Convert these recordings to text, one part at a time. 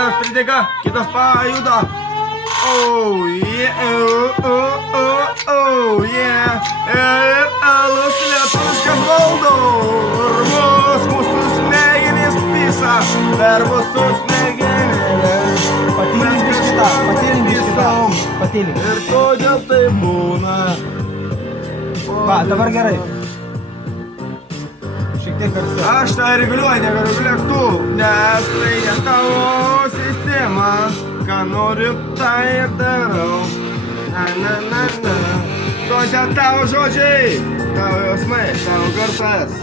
vienas pridega, kitas pajuda. Oh yeah, oh yeah. Ir alus lietuviškas valdo. Ir mūsų smegenys pisa. Per mūsų smegenėlės. Patylink šitą. Ir todėl tai būna. Va, dabar gerai. Šiek tiek garsiau. Aš tą reguliuoju, nebereguliuok tu, nes tai ne tavo sistema. Ką noriu, tai ir darau. Na. Tokie tavo žodžiai, tavo jausmai, tavo garsas.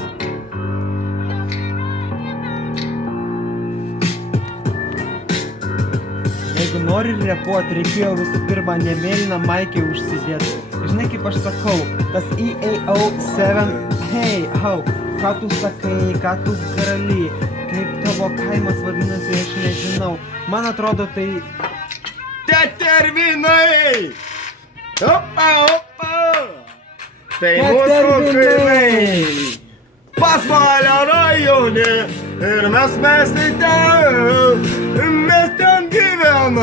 Jeigu nori repuoti, reikėjo visų pirma ne mėlyną maikę užsidėti. Žinai, kaip aš sakau, tas EAO7, hey, how, ką tu sakai, ką tu karali, kaip tavo kaimas vadinasi, aš nežinau. Man atrodo, tai... Tetervinai! Opa! Tai mūsų kaimai! Pasvalio rajone ir mes tai ten, mes ten gyvenam,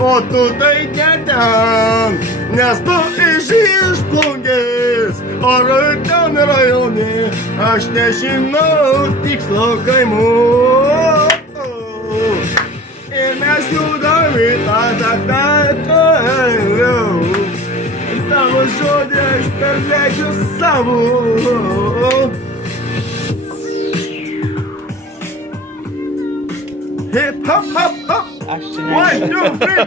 o tu tai ne ten, nes tu išplungės, ar ten rajone, aš nežinau tikslo kaimų. Ir mes judam į tą, tavo žodį aš perleidžiu savo. Hip hop hop hop. Aš čia One, two, three.